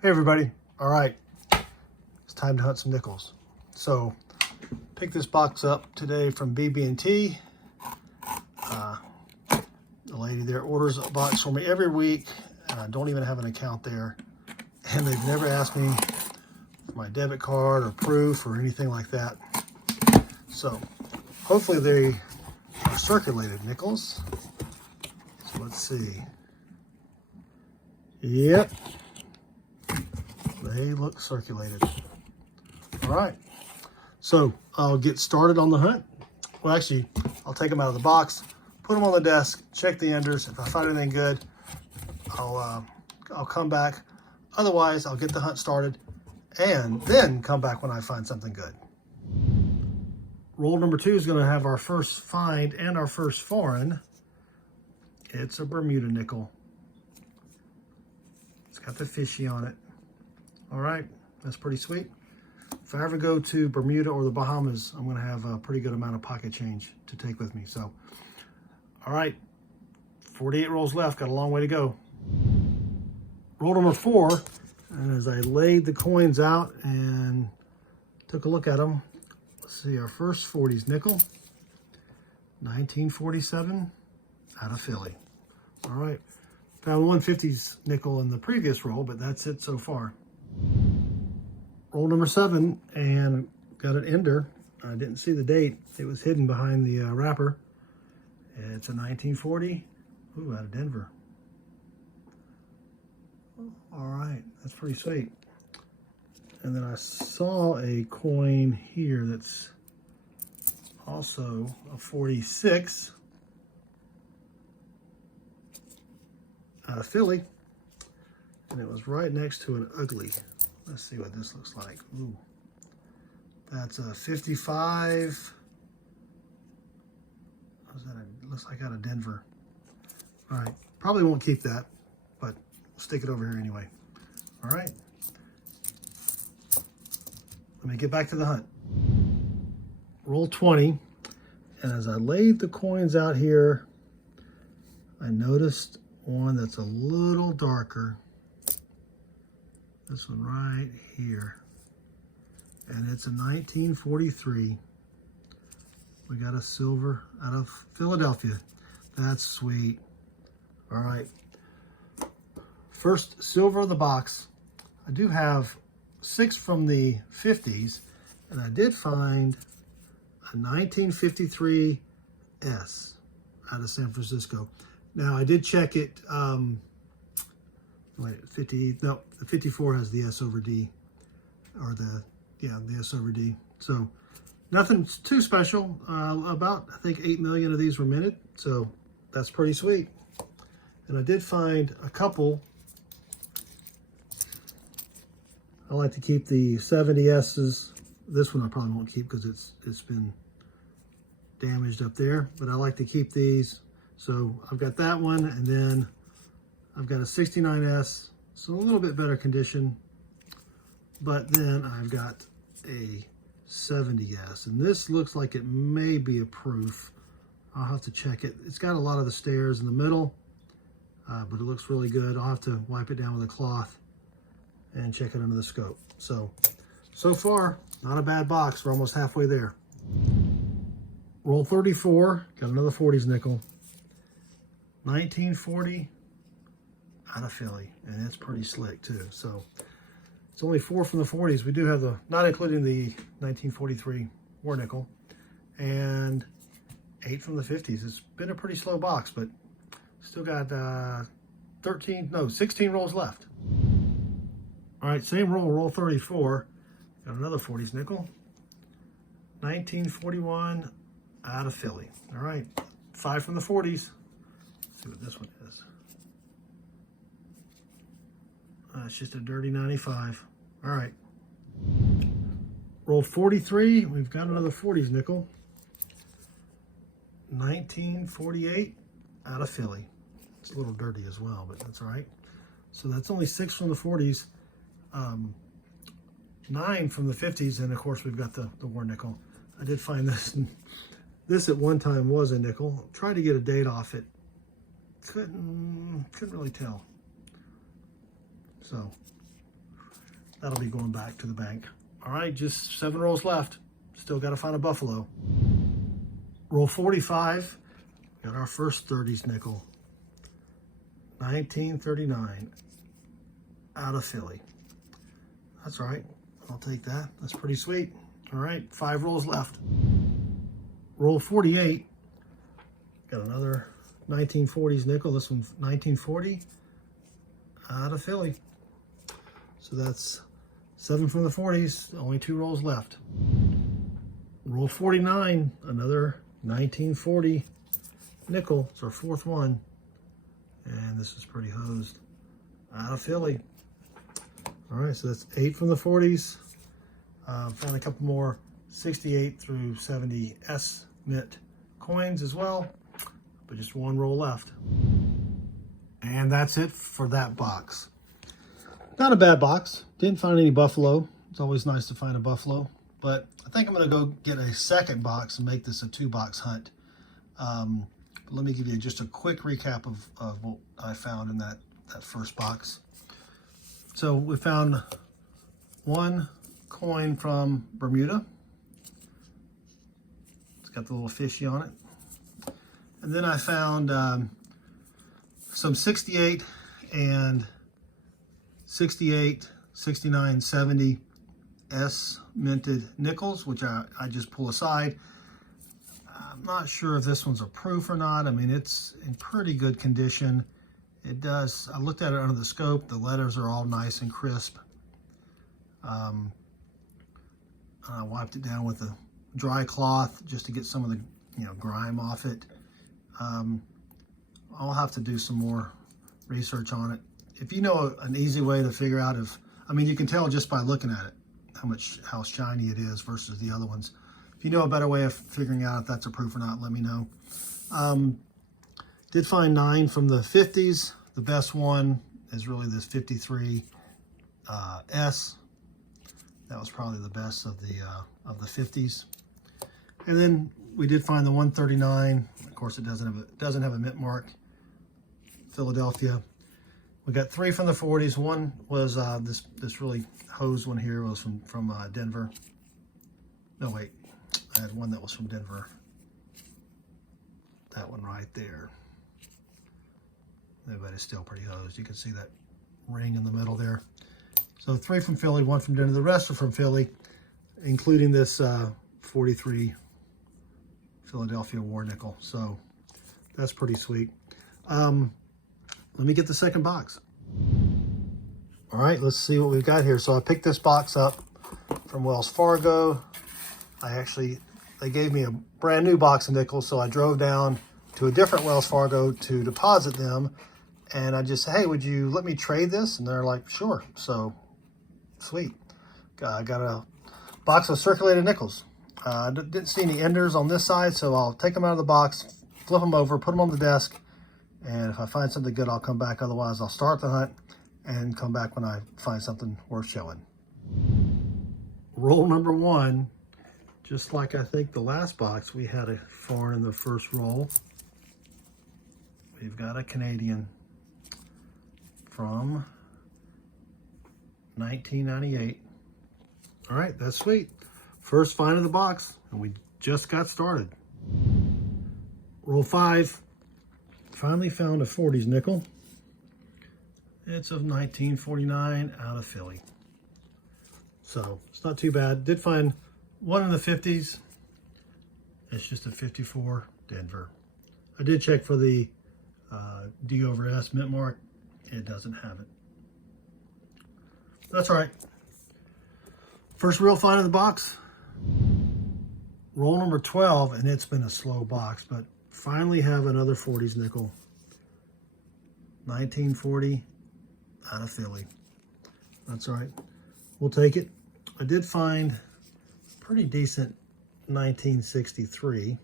Hey everybody, all right, it's time to hunt some nickels. So pick this box up today from BB&T. The lady there orders a box for me every week, and I don't even have an account there, and they've never asked me for my debit card or proof or anything like that. So hopefully they are circulated nickels. So let's see. Yep, they look circulated. All right, so I'll get started on the hunt. Well, actually, I'll take them out of the box, put them on the desk, check the enders. If I find anything good, I'll come back. Otherwise, I'll get the hunt started and then come back when I find something good. Roll number 2 is going to have our first find and our first foreign. It's a Bermuda nickel. It's got the fishy on it. All right, that's pretty sweet. If I ever go to Bermuda or the Bahamas, I'm going to have a pretty good amount of pocket change to take with me. So, all right, 48 rolls left, got a long way to go. Roll number 4, and as I laid the coins out and took a look at them, let's see, our first 40s nickel, 1947 out of Philly. All right, found one 50s nickel in the previous roll, but that's it so far. Roll number 7, and got an ender. I didn't see the date. It was hidden behind the wrapper. It's a 1940. Ooh, out of Denver. All right, that's pretty sweet. And then I saw a coin here that's also a 46 out of Philly. And it was right next to an ugly. Let's see what this looks like. Ooh, that's a 55. What is that? It looks like out of Denver. All right, probably won't keep that, but we'll stick it over here anyway. All right, let me get back to the hunt. Roll 20, and as I laid the coins out here, I noticed one that's a little darker. This one right here. And it's a 1943. We got a silver out of Philadelphia. That's sweet. All right. First silver of the box. I do have 6 from the 50s, and I did find a 1953 S out of San Francisco. Now I did check it. The 54 has the S over D, or the S over D. So nothing too special. About, I think, 8 million of these were minted, so that's pretty sweet. And I did find a couple. I like to keep the 70S's. This one I probably won't keep because it's been damaged up there, but I like to keep these. So I've got that one, and then I've got a 69S, so a little bit better condition, but then I've got a 70S, and this looks like it may be a proof. I'll have to check it. It's got a lot of the stairs in the middle, but it looks really good. I'll have to wipe it down with a cloth and check it under the scope. So far, not a bad box. We're almost halfway there. Roll 34, got another 40s nickel, 1940. Out of Philly, and it's pretty slick too. So it's only 4 from the 40s. We do have the, not including the 1943 war nickel, and 8 from the 50s. It's been a pretty slow box, but still got 16 rolls left. All right, same roll, roll 34. Got another 40s nickel, 1941 out of Philly. All right, 5 from the 40s. Let's see what this one is. It's just a dirty 95. All right. Roll 43. We've got another 40s nickel. 1948 out of Philly. It's a little dirty as well, but that's all right. So that's only 6 from the 40s, 9 from the 50s, and of course we've got the war nickel. I did find this. This at one time was a nickel. Tried to get a date off it. Couldn't really tell. So That'll be going back to the bank. All right, just 7 rolls left. Still got to find a buffalo. Roll 45. Got our first 30s nickel. 1939 out of Philly. That's right. I'll take that. That's pretty sweet. All right, 5 rolls left. Roll 48. Got another 1940s nickel. This one's 1940 out of Philly. So that's 7 from the 40s. Only 2 rolls left. Roll 49. Another 1940 nickel. It's our 4th one. And this is pretty hosed out of Philly. All right, so that's 8 from the 40s. Found a couple more 68 through 70 S Mint coins as well, but just 1 roll left. And that's it for that box. Not a bad box. Didn't find any buffalo. It's always nice to find a buffalo, but I think I'm gonna go get a second box and make this a 2-box hunt. Let me give you just a quick recap of what I found in that first box. So we found 1 coin from Bermuda. It's got the little fishy on it. And then I found some 68 and 68, 69, 70 S minted nickels, which I just pull aside. I'm not sure if this one's a proof or not. I mean, it's in pretty good condition. It does, I looked at it under the scope. The letters are all nice and crisp. I wiped it down with a dry cloth just to get some of the grime off it. I'll have to do some more research on it. If you know an easy way to figure out you can tell just by looking at it how shiny it is versus the other ones. If you know a better way of figuring out if that's a proof or not, let me know. Did find 9 from the 50s. The best one is really this 53 S. That was probably the best of the 50s. And then we did find the 139. Of course, it doesn't have a mint mark. Philadelphia. We got 3 from the 40s. One was this really hosed one here was from Denver. No, wait. I had one that was from Denver. That one right there. But it's still pretty hosed. You can see that ring in the middle there. So 3 from Philly, 1 from Denver. The rest are from Philly, including this 43 Philadelphia War nickel. So that's pretty sweet. Let me get the second box. All right, let's see what we've got here. So I picked this box up from Wells Fargo. They gave me a brand new box of nickels, so I drove down to a different Wells Fargo to deposit them. And I just said, hey, would you let me trade this? And they're like, sure. So, sweet. I got a box of circulated nickels. I didn't see any enders on this side, so I'll take them out of the box, flip them over, put them on the desk, and if I find something good, I'll come back. Otherwise, I'll start the hunt and come back when I find something worth showing. Roll number 1. Just like I think the last box, we had a foreign in the first roll. We've got a Canadian from 1998. All right, that's sweet. First find of the box, and we just got started. Roll 5. Finally found a 40s nickel. It's of 1949 out of Philly. So it's not too bad. Did find one in the 50s. It's just a 54 Denver. I did check for the D over S mint mark. It doesn't have it. That's all right. First real find of the box. Roll number 12, and it's been a slow box, but finally have another 40s nickel. 1940 out of Philly. That's all right. We'll take it. I did find pretty decent 1963,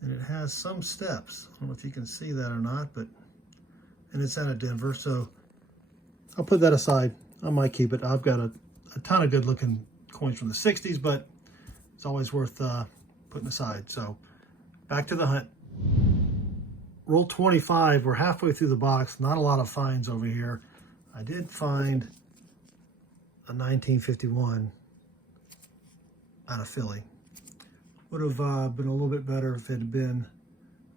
and it has some steps. I don't know if you can see that or not, and it's out of Denver, so I'll put that aside. I might keep it. I've got a ton of good looking coins from the 60s, but it's always worth putting aside. So back to the hunt. Roll 25. We're halfway through the box. Not a lot of finds over here. I did find a 1951 out of Philly. Would have been a little bit better if it had been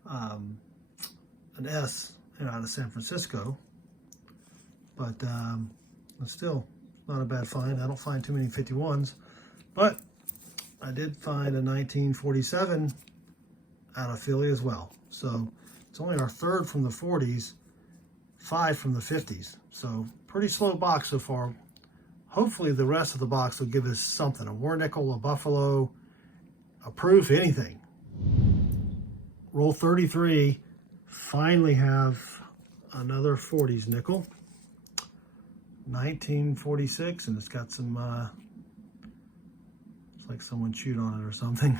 an S out of San Francisco, but still not a bad find. I don't find too many 51s, but I did find a 1947 out of Philly as well. So it's only our third from the 40s, 5 from the 50s. So pretty slow box so far. Hopefully the rest of the box will give us something, a war nickel, a buffalo, a proof, anything. Roll 33, finally have another 40s nickel. 1946, and it's got some, it's like someone chewed on it or something.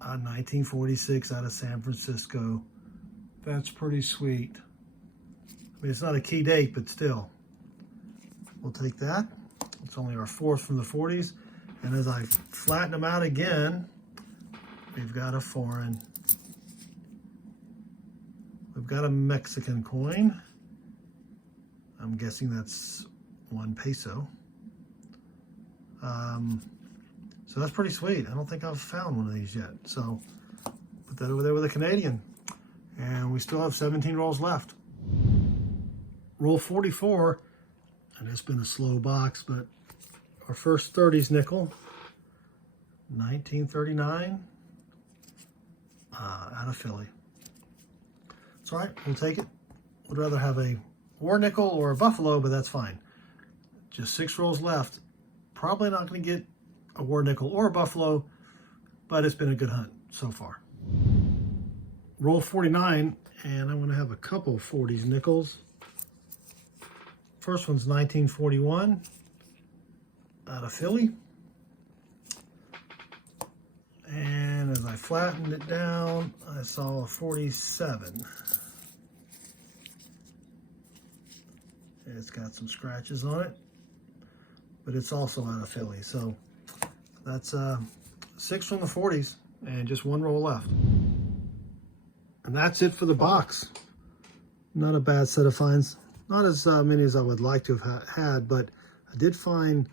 1946 out of San Francisco. That's pretty sweet. I mean, it's not a key date, but still. We'll take that. It's only our fourth from the 40s. And as I flatten them out again, we've got a foreign. We've got a Mexican coin. I'm guessing that's 1 peso. So that's pretty sweet. I don't think I've found one of these yet. So put that over there with a Canadian. And we still have 17 rolls left. Roll 44, and it's been a slow box, but our first 30s nickel, 1939, out of Philly. It's all right, we'll take it. Would rather have a war nickel or a buffalo, but that's fine. Just 6 rolls left. Probably not going to get a war nickel or a buffalo, but it's been a good hunt so far. Roll 49, and I'm going to have a couple of 40s nickels. First one's 1941 out of Philly. And as I flattened it down, I saw a 47. It's got some scratches on it, but it's also out of Philly. So that's 6 from the 40s and just 1 roll left. And that's it for the box. Not a bad set of finds. Not as many as I would like to have had, but I did find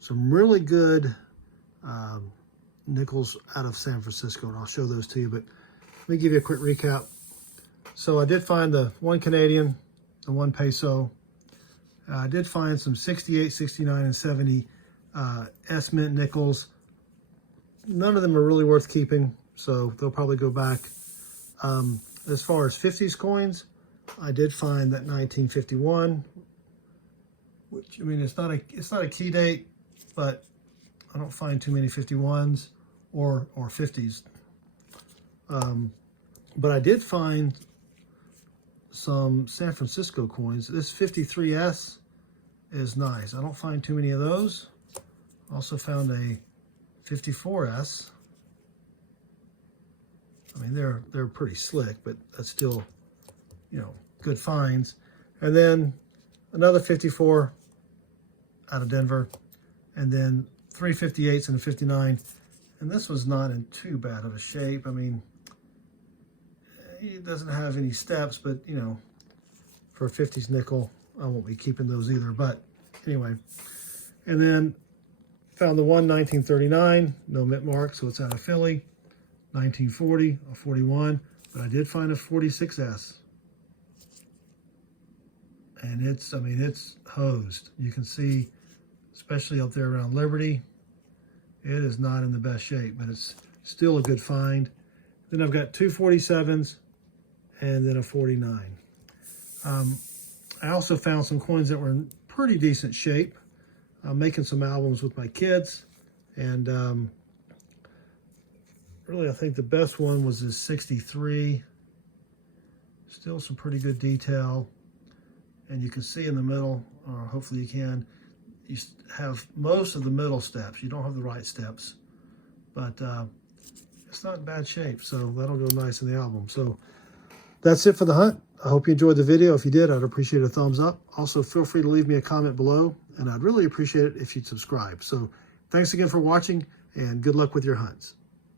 some really good nickels out of San Francisco, and I'll show those to you. But let me give you a quick recap. So I did find the 1 Canadian, the 1 peso. I did find some 68, 69, and 70 S-mint nickels. None of them are really worth keeping, so they'll probably go back. As far as 50s coins, I did find that 1951, which, I mean, it's not a key date, but I don't find too many 51s or 50s. But I did find some San Francisco coins. This 53S is nice. I don't find too many of those. Also found a 54S. I mean, they're pretty slick, but that's still, you know, good finds. And then another 54 out of Denver, and then 3 58s and a 59. And this was not in too bad of a shape. I mean, it doesn't have any steps, but, you know, for a 50s nickel, I won't be keeping those either. But anyway, and then found the 1 1939, no mint mark, so it's out of Philly. 1940, a 41, but I did find a 46S. And it's, I mean, it's hosed. You can see, especially up there around Liberty, it is not in the best shape, but it's still a good find. Then I've got 2 47s and then a 49. I also found some coins that were in pretty decent shape. I'm making some albums with my kids, and really, I think the best one was this 63. Still some pretty good detail. And you can see in the middle, or hopefully you can, you have most of the middle steps. You don't have the right steps. But it's not in bad shape, so that'll go nice in the album. So that's it for the hunt. I hope you enjoyed the video. If you did, I'd appreciate a thumbs up. Also, feel free to leave me a comment below, and I'd really appreciate it if you'd subscribe. So thanks again for watching, and good luck with your hunts.